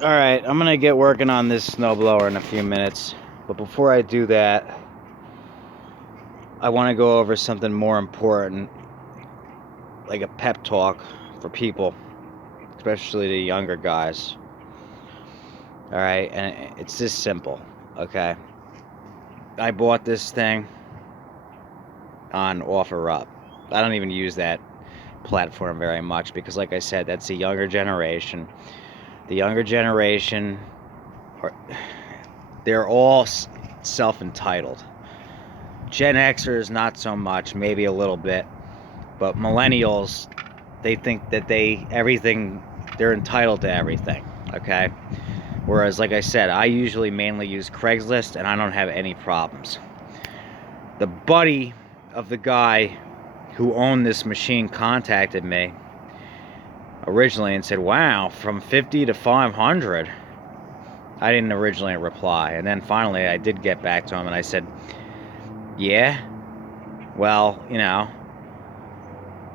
Alright, I'm gonna get working on this snowblower in a few minutes. But before I do that, I want to go over something more important, like a pep talk for people, especially the younger guys. Alright, and it's this simple, okay? I bought this thing on offerup. I don't even use that platform very much because, like I said, that's the younger generation. The younger generation, are, they're all self-entitled. Gen Xers, not so much, maybe a little bit. But millennials, they think that they're entitled to everything, okay? Whereas, like I said, I usually mainly use Craigslist and I don't have any problems. The buddy of the guy who owned this machine contacted me originally and said, wow, from 50 to 500. I didn't originally reply. And then finally I did get back to him and I said, yeah, well,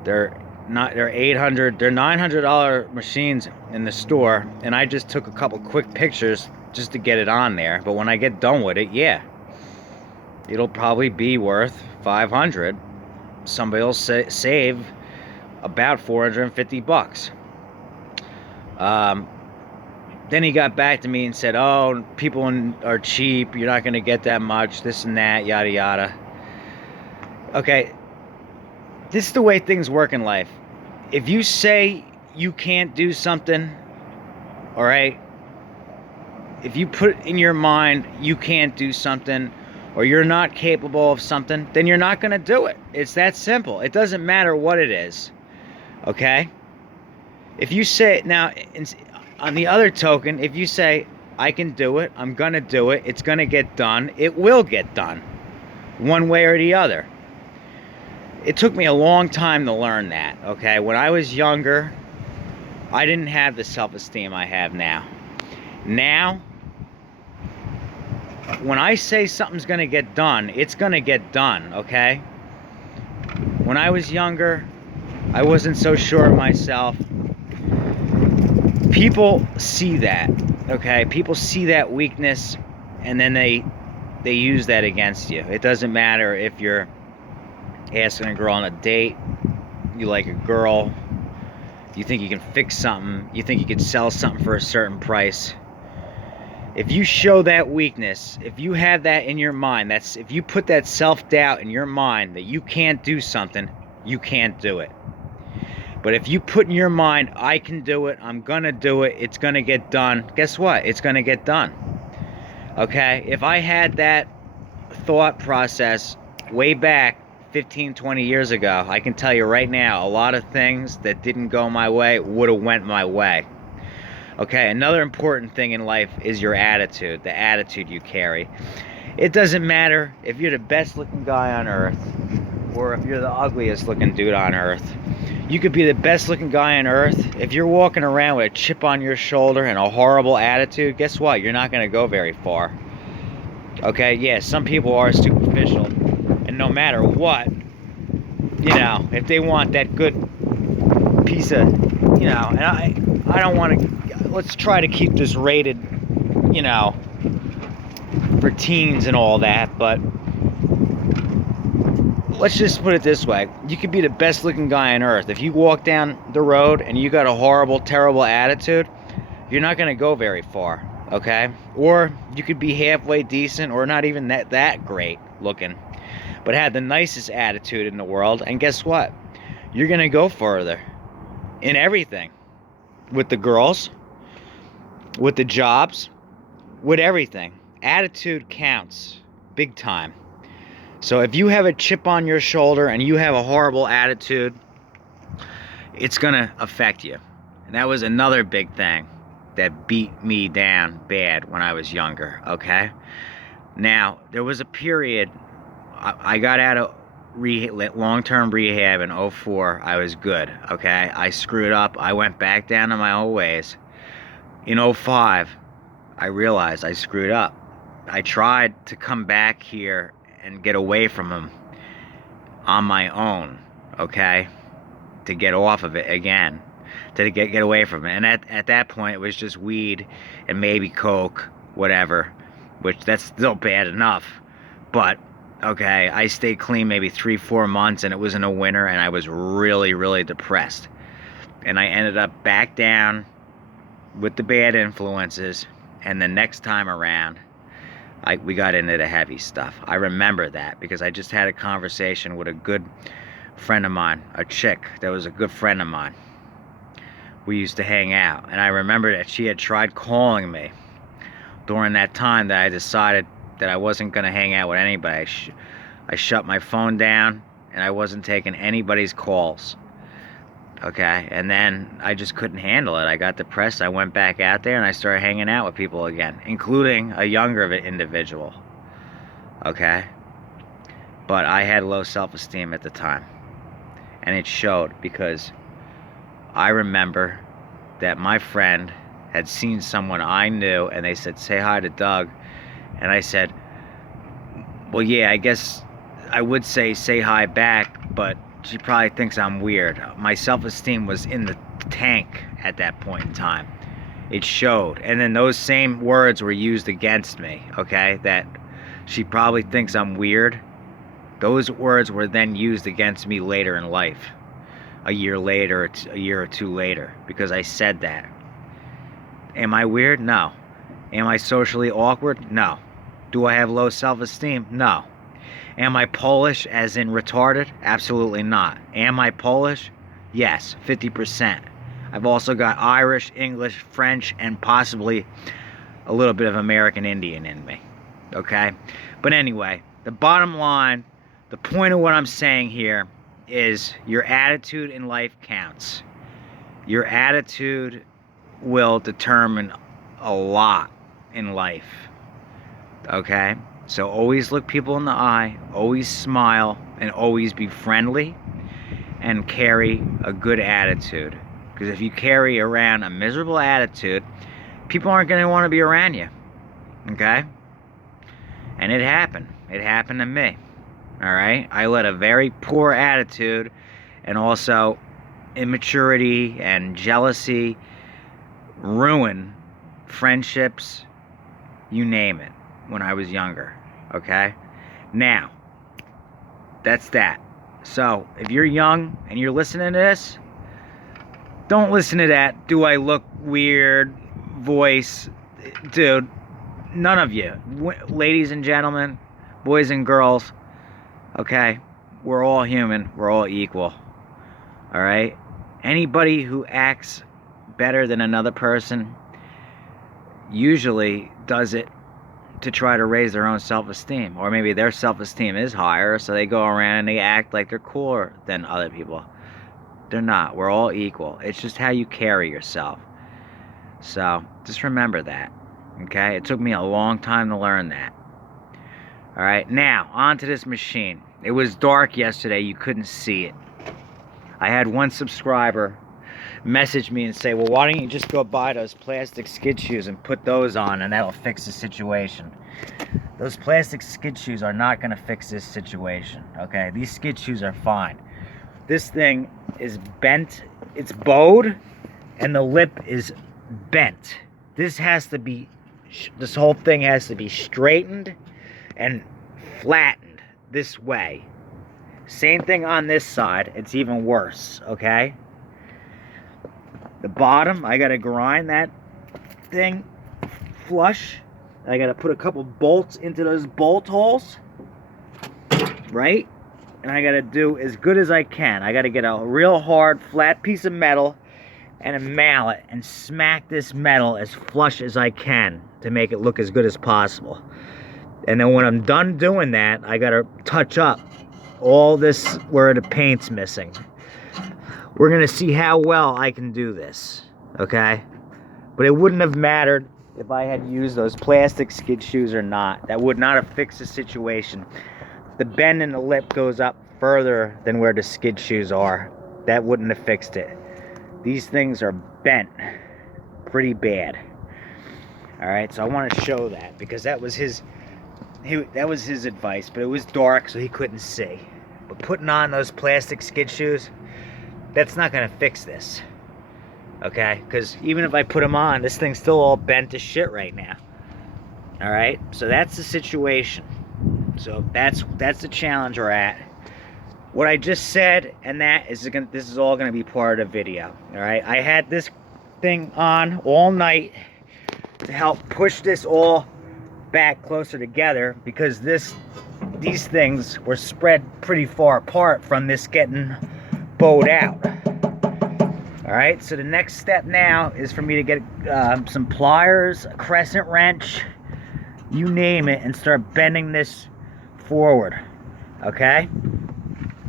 they're $900 machines in the store, and I just took a couple quick pictures just to get it on there. But when I get done with it, yeah, it'll probably be worth 500. Somebody will save about 450 bucks. Then he got back to me and said, oh, people are cheap, you're not going to get that much, this and that, yada yada. Okay, this is the way things work in life. If you say you can't do something, all right, if you put in your mind you can't do something or you're not capable of something, then you're not going to do it. It's that simple. It doesn't matter what it is, okay? If you say, now, on the other token, if you say, I can do it, I'm going to do it, it's going to get done, it will get done, one way or the other. It took me a long time to learn that, okay? When I was younger, I didn't have the self-esteem I have now. Now, when I say something's gonna get done, it's gonna get done, okay? When I was younger, I wasn't so sure of myself. People see that, okay? People see that weakness, and then they use that against you. It doesn't matter if you're asking a girl on a date, you like a girl, you think you can fix something, you think you could sell something for a certain price. If you show that weakness, if you have that in your mind, if you put that self-doubt in your mind that you can't do something, you can't do it. But if you put in your mind, I can do it, I'm gonna do it, it's gonna get done, guess what? It's gonna get done. Okay? If I had that thought process way back 15, 20 years ago, I can tell you right now, a lot of things that didn't go my way would have went my way. Okay, another important thing in life is your attitude, the attitude you carry. It doesn't matter if you're the best looking guy on earth or if you're the ugliest looking dude on earth. You could be the best looking guy on earth. If you're walking around with a chip on your shoulder and a horrible attitude, guess what? You're not going to go very far. Okay, yeah, some people are superficial. And no matter what, if they want that good piece of, and I don't want to, let's try to keep this rated, for teens and all that, but let's just put it this way. You could be the best looking guy on earth. If you walk down the road and you got a horrible, terrible attitude, you're not going to go very far, okay? Or you could be halfway decent or not even that great looking, but have the nicest attitude in the world, and guess what? You're going to go further in everything. With the girls, with the jobs, with everything. Attitude counts big time. So if you have a chip on your shoulder and you have a horrible attitude, it's going to affect you. And that was another big thing that beat me down bad when I was younger, okay? Now, there was a period, I got out of long-term rehab in 04. I was good, okay? I screwed up. I went back down to my old ways. In 05, I realized I screwed up. I tried to come back here and get away from him on my own, okay? To get off of it again. to get away from it. And at that point, it was just weed and maybe coke, whatever, which that's still bad enough. But okay, I stayed clean maybe 3-4 months, and it was in the winter, and I was really, really depressed. And I ended up back down with the bad influences, and the next time around, we got into the heavy stuff. I remember that because I just had a conversation with a good friend of mine, a chick that was a good friend of mine. We used to hang out, and I remember that she had tried calling me during that time that I decided that I wasn't going to hang out with anybody. I shut my phone down, and I wasn't taking anybody's calls. Okay, and then I just couldn't handle it. I got depressed. I went back out there and I started hanging out with people again, including a younger individual. Okay, but I had low self-esteem at the time, and it showed because I remember that my friend had seen someone I knew, and they said, "Say hi to Doug," and I said, "Well, yeah, I guess I would say hi back, but she probably thinks I'm weird." My self-esteem was in the tank at that point in time. It showed. And then those same words were used against me, okay? That she probably thinks I'm weird. Those words were then used against me later in life. A year later, a year or two later, because I said that. Am I weird? No. Am I socially awkward? No. Do I have low self-esteem? No. Am I Polish, as in retarded? Absolutely not. Am I Polish? Yes, 50%. I've also got Irish, English, French, and possibly a little bit of American Indian in me. Okay? But anyway, the bottom line, the point of what I'm saying here is your attitude in life counts. Your attitude will determine a lot in life. Okay? So always look people in the eye, always smile, and always be friendly, and carry a good attitude. Because if you carry around a miserable attitude, people aren't going to want to be around you. Okay? And it happened. It happened to me. Alright? I let a very poor attitude and also immaturity and jealousy ruin friendships, you name it, when I was younger. Okay? Now, that's that. So, if you're young and you're listening to this, don't listen to that "do I look weird" voice. Dude, none of you. Ladies and gentlemen, boys and girls, okay? We're all human. We're all equal. Alright? Anybody who acts better than another person usually does it to try to raise their own self-esteem, or maybe their self-esteem is higher, so they go around and they act like they're cooler than other people. They're not. We're all equal. It's just how you carry yourself. So just remember that. Okay? It took me a long time to learn that. Alright, now onto this machine. It was dark yesterday. You couldn't see it. I had one subscriber message me and say, "Well, why don't you just go buy those plastic skid shoes and put those on, and that'll fix the situation." Those plastic skid shoes are not going to fix this situation. Okay? These skid shoes are fine. This thing is bent. It's bowed, and the lip is bent. This whole thing has to be straightened and flattened this way. Same thing on this side. It's even worse. Okay? The bottom, I gotta grind that thing flush. I gotta put a couple bolts into those bolt holes, right? And I gotta do as good as I can. I gotta get a real hard, flat piece of metal and a mallet and smack this metal as flush as I can to make it look as good as possible. And then when I'm done doing that, I gotta touch up all this where the paint's missing. We're going to see how well I can do this, okay? But it wouldn't have mattered if I had used those plastic skid shoes or not. That would not have fixed the situation. The bend in the lip goes up further than where the skid shoes are. That wouldn't have fixed it. These things are bent pretty bad. Alright, so I want to show that because that was his advice, but it was dark so he couldn't see. But putting on those plastic skid shoes, that's not going to fix this. okay? Because even if I put them on, this thing's still all bent to shit right now. All right, so that's the situation. So that's the challenge we're at. What I just said, and this is all gonna be part of the video. All right, I had this thing on all night to help push this all back closer together, because these things were spread pretty far apart from this getting bowed out. All right, so the next step now is for me to get some pliers, a crescent wrench, you name it, and start bending this forward, okay?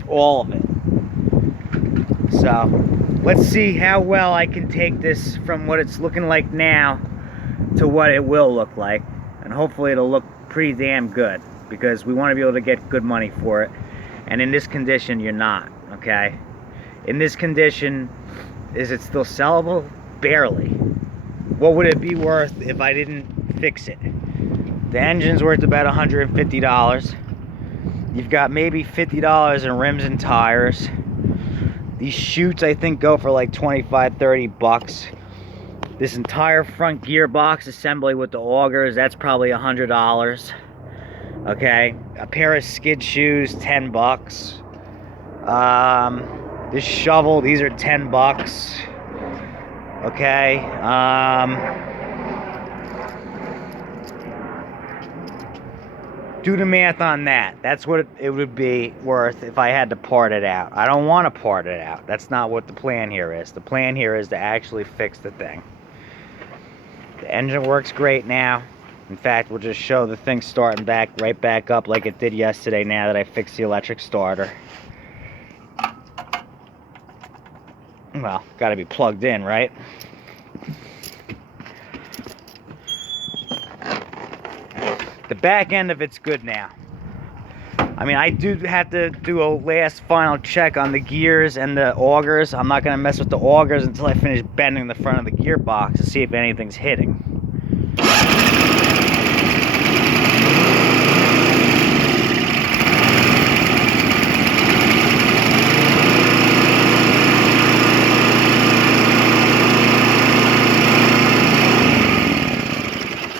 All of it. So let's see how well I can take this from what it's looking like now to what it will look like, and hopefully it'll look pretty damn good, because we want to be able to get good money for it. And in this condition, you're not, okay? In this condition, is it still sellable? Barely. What would it be worth if I didn't fix it? The engine's worth about $150. You've got maybe $50 in rims and tires. These chutes, I think, go for like 25, 30 bucks. This entire front gearbox assembly with the augers, that's probably $100. Okay, a pair of skid shoes, 10 bucks. This shovel, these are 10 bucks. Okay, do the math on that. That's what it would be worth if I had to part it out. I don't want to part it out. That's not what the plan here is. The plan here is to actually fix the thing. The engine works great now. In fact, we'll just show the thing starting right back up like it did yesterday now that I fixed the electric starter. Well, got to be plugged in, right? The back end of it's good now. I mean, I do have to do a last final check on the gears and the augers. I'm not going to mess with the augers until I finish bending the front of the gearbox to see if anything's hitting.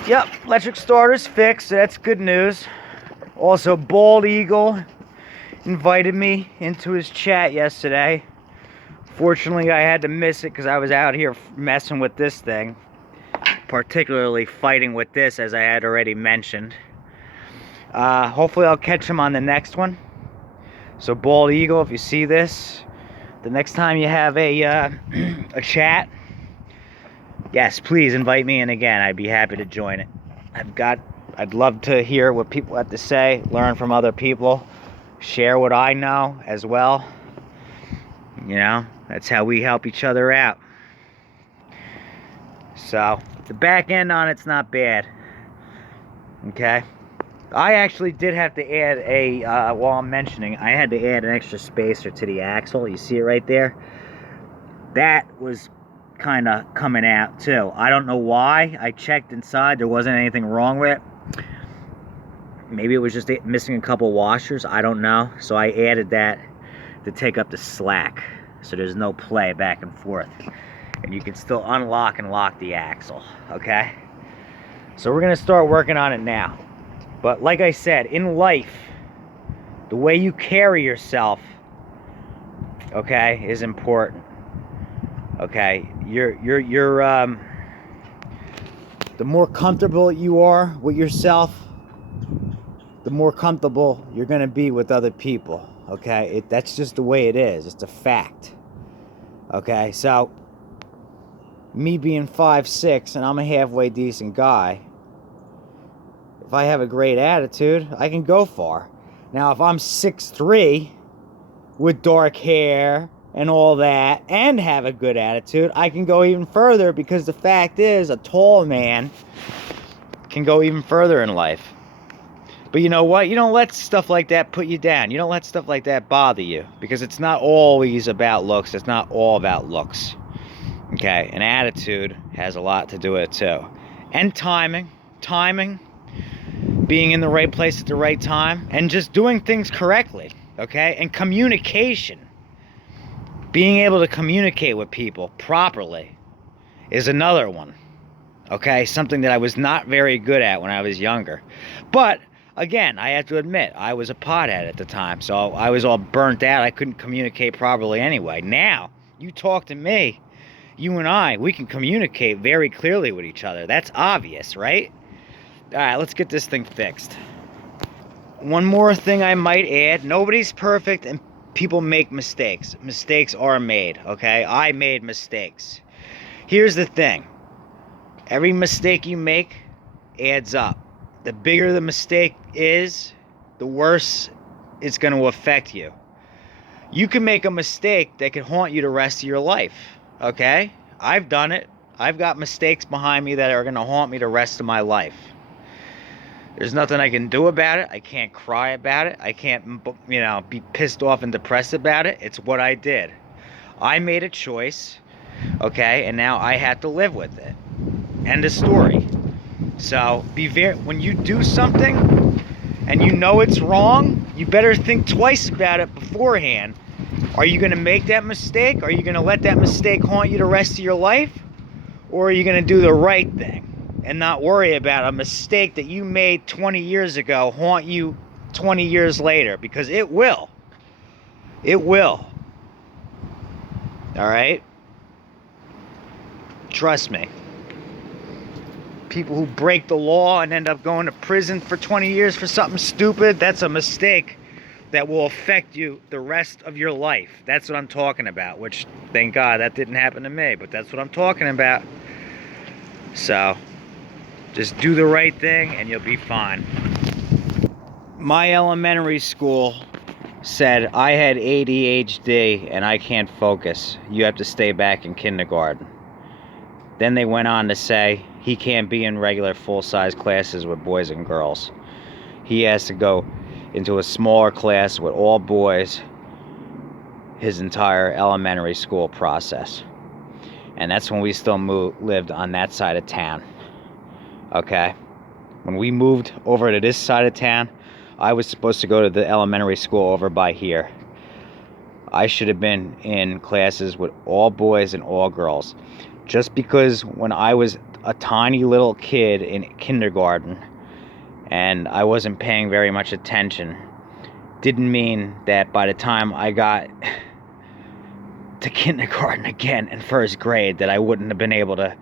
Yep, electric starter's fixed, so that's good news. Also, Bald Eagle invited me into his chat yesterday. Fortunately, I had to miss it because I was out here messing with this thing. Particularly fighting with this, as I had already mentioned. Hopefully I'll catch him on the next one. So Bald Eagle, if you see this, the next time you have a chat, yes, please invite me in again. I'd be happy to join it. I'd love to hear what people have to say, learn from other people, share what I know as well. You know, that's how we help each other out. So, the back end on it's not bad. Okay? I actually did have to add while I'm mentioning, I had to add an extra spacer to the axle. You see it right there? That was kind of coming out too. I don't know why. I checked inside, there wasn't anything wrong with it. Maybe it was just missing a couple washers, I don't know. So I added that to take up the slack, so there's no play back and forth, and you can still unlock and lock the axle. Okay, so we're gonna start working on it now. But like I said, in life, the way you carry yourself, okay, is important. Okay, the more comfortable you are with yourself, the more comfortable you're gonna be with other people. Okay, that's just the way it is. It's a fact. Okay, so me being 5'6" and I'm a halfway decent guy, if I have a great attitude, I can go far. Now, if I'm 6'3" with dark hair and all that, and have a good attitude, I can go even further, because the fact is, a tall man can go even further in life. But you know what? You don't let stuff like that put you down. You don't let stuff like that bother you, because it's not always about looks. It's not all about looks. Okay? And attitude has a lot to do with it too. And timing. Being in the right place at the right time. And just doing things correctly. Okay? And communication. Being able to communicate with people properly. is another one. Okay, something that I was not very good at when I was younger. But again, I have to admit, I was a pothead at the time, so I was all burnt out. I couldn't communicate properly anyway. Now, you talk to me, you and I, we can communicate very clearly with each other. That's obvious, right? All right, let's get this thing fixed. One more thing I might add, nobody's perfect and people make mistakes. Mistakes are made, okay? I made mistakes. Here's the thing. Every mistake you make adds up. The bigger the mistake is, the worse it's going to affect you. You can make a mistake that could haunt you the rest of your life, okay? I've done it. I've got mistakes behind me that are going to haunt me the rest of my life. There's nothing I can do about it. I can't cry about it. I can't, be pissed off and depressed about it. It's what I did. I made a choice, okay, and now I have to live with it. End of story. So when you do something and you know it's wrong, you better think twice about it beforehand. Are you going to make that mistake? Are you going to let that mistake haunt you the rest of your life? Or are you going to do the right thing and not worry about a mistake that you made 20 years ago haunt you 20 years later? Because it will. It will. All right? Trust me. People who break the law and end up going to prison for 20 years for something stupid, that's a mistake that will affect you the rest of your life. That's what I'm talking about, which, thank God, that didn't happen to me, but that's what I'm talking about. So, just do the right thing and you'll be fine. My elementary school said I had ADHD and I can't focus. You have to stay back in kindergarten. Then they went on to say he can't be in regular full-size classes with boys and girls. He has to go into a smaller class with all boys his entire elementary school process. And that's when we still lived on that side of town. Okay? When we moved over to this side of town, I was supposed to go to the elementary school over by here. I should have been in classes with all boys and all girls. Just because when I was a tiny little kid in kindergarten and I wasn't paying very much attention, didn't mean that by the time I got to kindergarten again in first grade that I wouldn't have been able to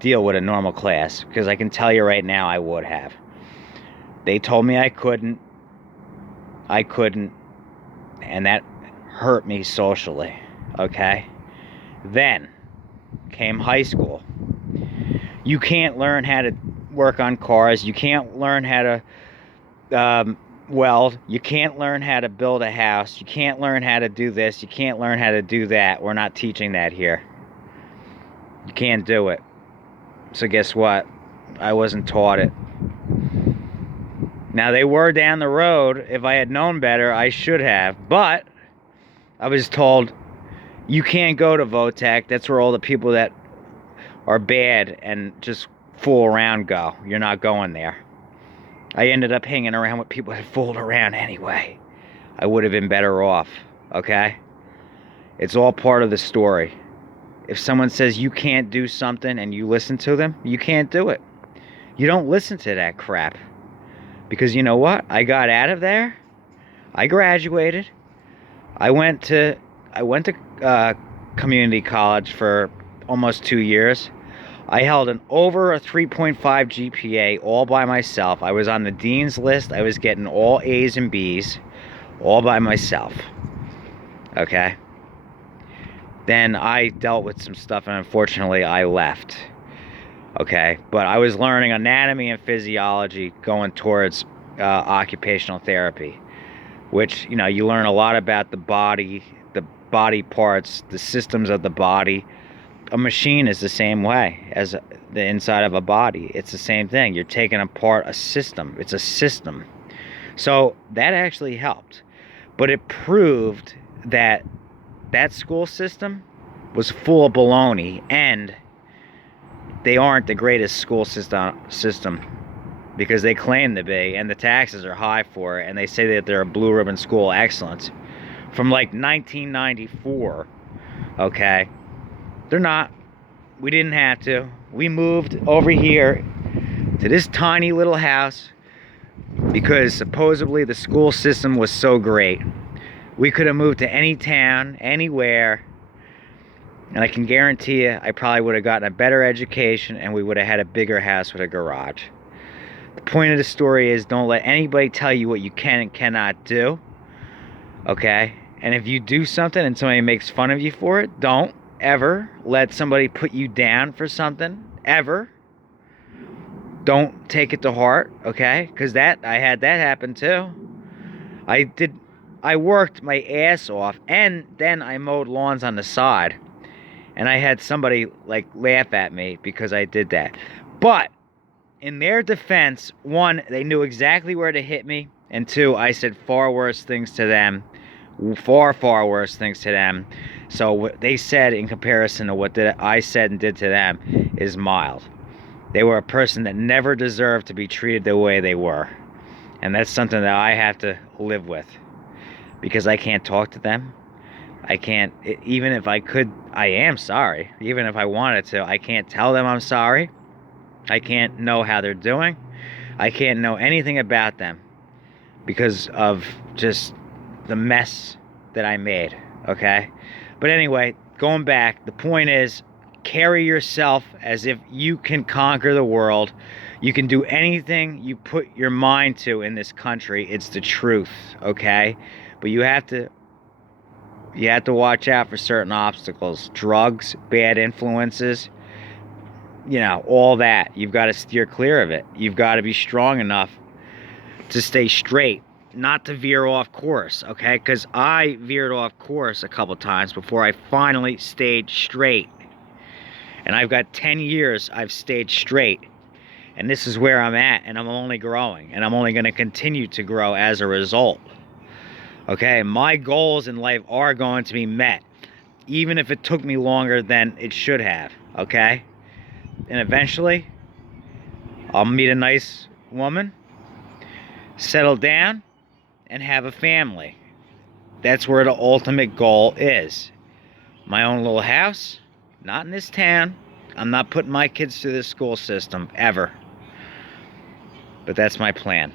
deal with a normal class. Because I can tell you right now I would have. They told me I couldn't, and that hurt me socially, okay? Then came high school. You can't learn how to work on cars. You can't learn how to weld. You can't learn how to build a house. You can't learn how to do this. You can't learn how to do that. We're not teaching that here. You can't do it. So guess what? I wasn't taught it. Now, they were down the road. If I had known better, I should have. But I was told, you can't go to Votech. That's where all the people that are bad and just fool around go. You're not going there. I ended up hanging around with people that fooled around anyway. I would have been better off, okay? It's all part of the story. If someone says you can't do something and you listen to them, you can't do it. You don't listen to that crap. Because you know what? I got out of there. I graduated. I went to community college for almost 2 years. I held an over a 3.5 GPA all by myself. I was on the dean's list. I was getting all A's and B's all by myself. Okay? Then I dealt with some stuff and unfortunately I left. Okay? But I was learning anatomy and physiology going towards occupational therapy, which, you learn a lot about the body parts, the systems of the body. A machine is the same way as the inside of a body. It's the same thing. You're taking apart a system. It's a system. So that actually helped. But it proved that that school system was full of baloney, and they aren't the greatest school system because they claim to be, and the taxes are high for it, and they say that they're a blue ribbon school excellence from like 1994. Okay? They're not. we didn't have to. We moved over here to this tiny little house because supposedly the school system was so great. We could have moved to any town, anywhere, and I can guarantee you I probably would have gotten a better education and we would have had a bigger house with a garage. The point of the story is, don't let anybody tell you what you can and cannot do, okay? And if you do something and somebody makes fun of you for it, don't ever let somebody put you down for something, ever. Don't take it to heart, okay? Because I had that happen too. I worked my ass off, and then I mowed lawns on the side. And I had somebody, like, laugh at me because I did that. But in their defense, one, they knew exactly where to hit me, and two, I said far worse things to them. Far, far worse things to them. So what they said in comparison to what I said and did to them is mild. They were a person that never deserved to be treated the way they were. And that's something that I have to live with. Because I can't talk to them. I can't, even if I could, I am sorry. Even if I wanted to, I can't tell them I'm sorry. I can't know how they're doing. I can't know anything about them because of just the mess that I made, okay? But anyway, going back, the point is, carry yourself as if you can conquer the world. You can do anything you put your mind to in this country. It's the truth, okay? But you have to watch out for certain obstacles. Drugs, bad influences, you know, all that. You've got to steer clear of it. You've got to be strong enough to stay straight, not to veer off course, okay? Because I veered off course a couple times before I finally stayed straight. And I've got 10 years I've stayed straight. And this is where I'm at, and I'm only growing. And I'm only going to continue to grow as a result. Okay, my goals in life are going to be met. Even if it took me longer than it should have, okay? And eventually, I'll meet a nice woman, settle down, and have a family. That's where the ultimate goal is. My own little house, not in this town. I'm not putting my kids through this school system, ever. But that's my plan,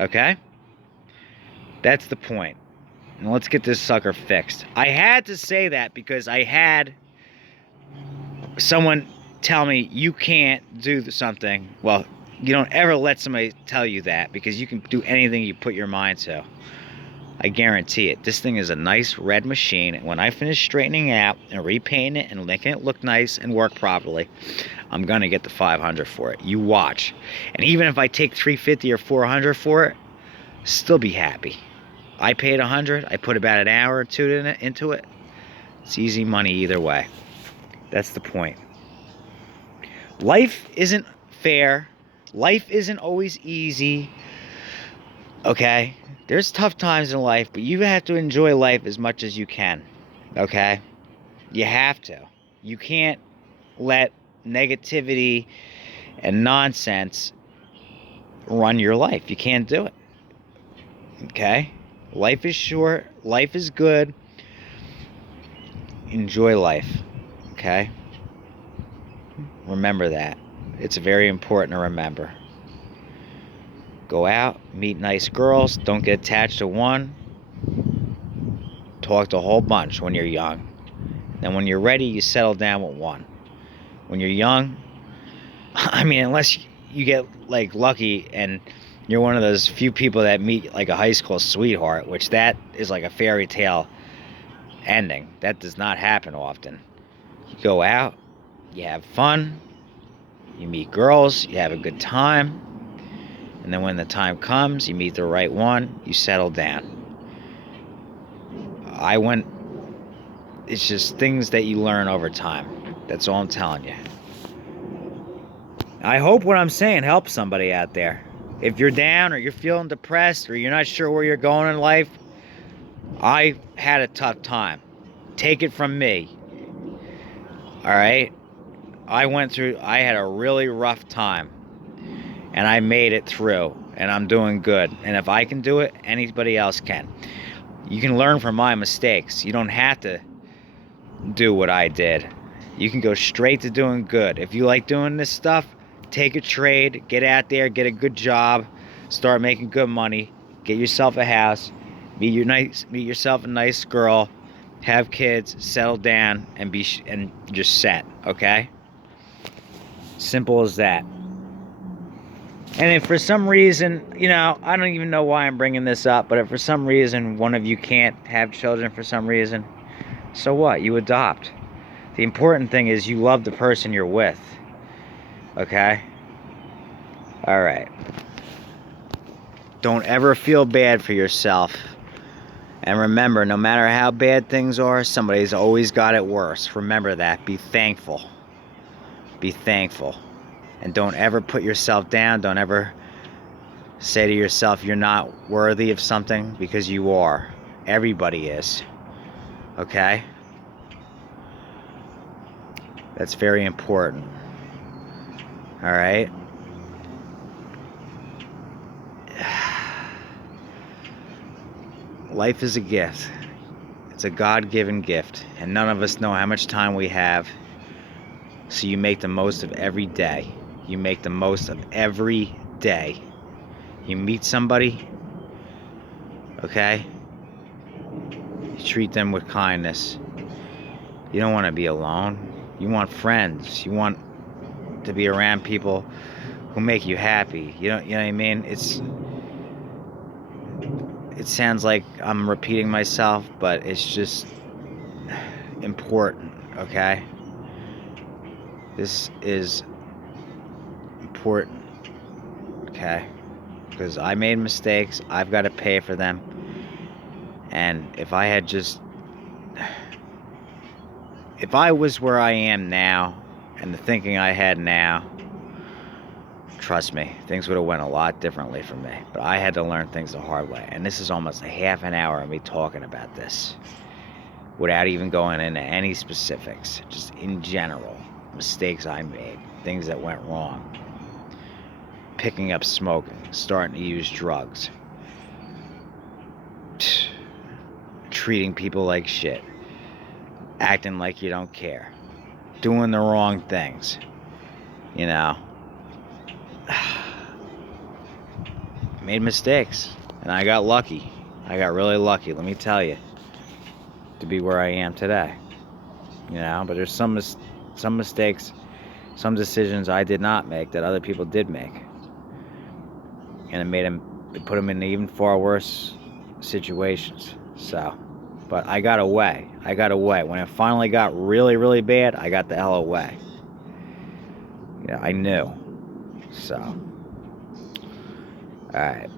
okay? That's the point. And let's get this sucker fixed. I had to say that because I had someone tell me you can't do something. Well, you don't ever let somebody tell you that because you can do anything you put your mind to. I guarantee it. This thing is a nice red machine. And when I finish straightening out and repainting it and making it look nice and work properly, I'm going to get the 500 for it. You watch. And even if I take 350 or 400 for it, still be happy. I paid 100. I put about an hour or two into it. It's easy money either way. That's the point. Life isn't fair. Life isn't always easy. Okay? There's tough times in life, but you have to enjoy life as much as you can. Okay? You have to. You can't let negativity and nonsense run your life. You can't do it. Okay? Life is short. Life is good. Enjoy life. Okay? Remember that. It's very important to remember. Go out, meet nice girls. Don't get attached to one. Talk to a whole bunch when you're young. Then when you're ready, you settle down with one. When you're young, I mean, unless you get, like, lucky and you're one of those few people that meet, like, a high school sweetheart, which that is like a fairy tale ending. That does not happen often. You go out, you have fun, you meet girls, you have a good time, and then when the time comes, you meet the right one, you settle down. It's just things that you learn over time. That's all I'm telling you. I hope what I'm saying helps somebody out there. If you're down or you're feeling depressed or you're not sure where you're going in life, I had a tough time. Take it from me. All right? I had a really rough time. And I made it through. And I'm doing good. And if I can do it, anybody else can. You can learn from my mistakes. You don't have to do what I did. You can go straight to doing good. If you like doing this stuff, take a trade, get out there, get a good job, start making good money, get yourself a house, meet yourself a nice girl, have kids, settle down, and just set. Okay? Simple as that. And if for some reason, I don't even know why I'm bringing this up, but if for some reason one of you can't have children for some reason, so what? You adopt. The important thing is you love the person you're with. Okay? All right. Don't ever feel bad for yourself. And remember, no matter how bad things are, somebody's always got it worse. Remember that. Be thankful. Be thankful. And don't ever put yourself down. Don't ever say to yourself you're not worthy of something, because you are. Everybody is. Okay? That's very important. All right? Life is a gift. It's a God-given gift, and none of us know how much time we have. So you make the most of every day. You make the most of every day. You meet somebody, okay? You treat them with kindness. You don't want to be alone. You want friends. You want to be around people who make you happy. You know what I mean? It sounds like I'm repeating myself, but it's just important, okay? This is important, okay? Because I made mistakes. I've got to pay for them. And if I was where I am now and the thinking I had now, trust me, things would have went a lot differently for me. But I had to learn things the hard way. And this is almost a half an hour of me talking about this without even going into any specifics. Just in general, mistakes I made, things that went wrong. Picking up smoking, starting to use drugs. Treating people like shit. Acting like you don't care. Doing the wrong things. Made mistakes, and I got lucky. I got really lucky, let me tell you, to be where I am today. But there's some mistakes, some decisions I did not make that other people did make, and it put them in even far worse situations. So, but I got away. When it finally got really, really bad, I got the hell away. I knew. So, alright,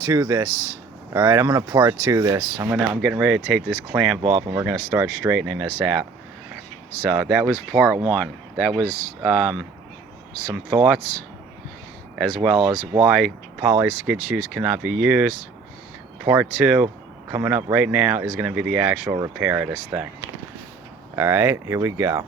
to this. Alright, I'm gonna part 2 this. I'm getting ready to take this clamp off, and we're gonna start straightening this out. So that was part 1. That was some thoughts, as well as why poly skid shoes cannot be used. Part 2 coming up right now is gonna be the actual repair of this thing. Alright, here we go.